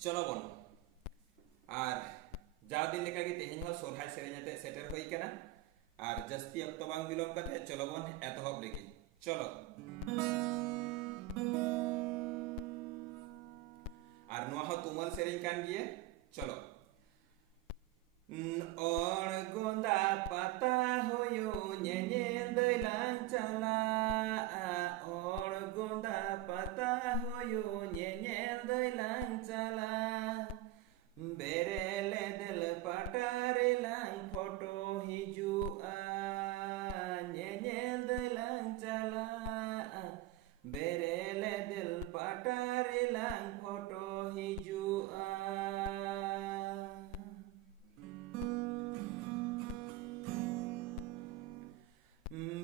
चलो बन और जाओ दिन लेका गे तेहेन हो सोरहाय सेरेन आते सेटर होई कना और जस्ती अक्तो बांग बिलोम कते चलो बन एतहब लेगी चलो और नुआ हो तुमल सेरेन कान गिए चलो और गोंदा पाता होयो ñeñel दैलां चला और गोंदा पाता होयो ñeñel दैलां चला बेरेले दिल पाटारे लां फोटो हिजुआ ñeñel दैलां चला बेरेले दिल पाटारे लां फोटो हिजुआ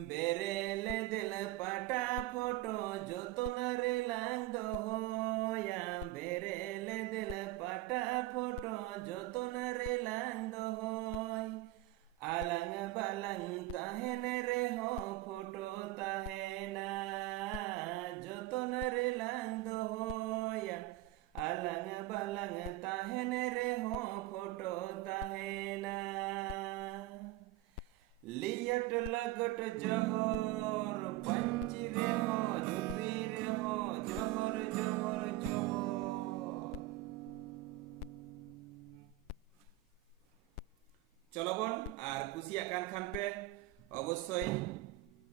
बेरेले दिल पाटा फोटो जोतन रे लांग दोहोया बेरेले दिल पाटा फोटो जोतन रे लांग दोहोय आलंग बालंग ताहेन रे हो फोटो ताहेना जोतन रे लांग दोहोया आलंग बालंग ताहेन रे हो फोटो ताहेना लियट लगट जहर पंची रे हो जुती रे हो जहर जहर जहर चलो बन और कुसिया कान खान पे अवश्य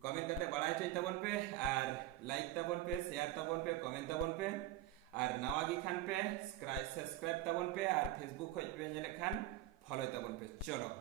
कमेंट करते बढ़ाई चाहिए तबन पे और लाइक तबन पे शेयर तबन पे कमेंट तबन पे और नवागी खान पे सब्सक्राइब तबन पे और फेसबुक पे खान फॉलो तबन पे चलो।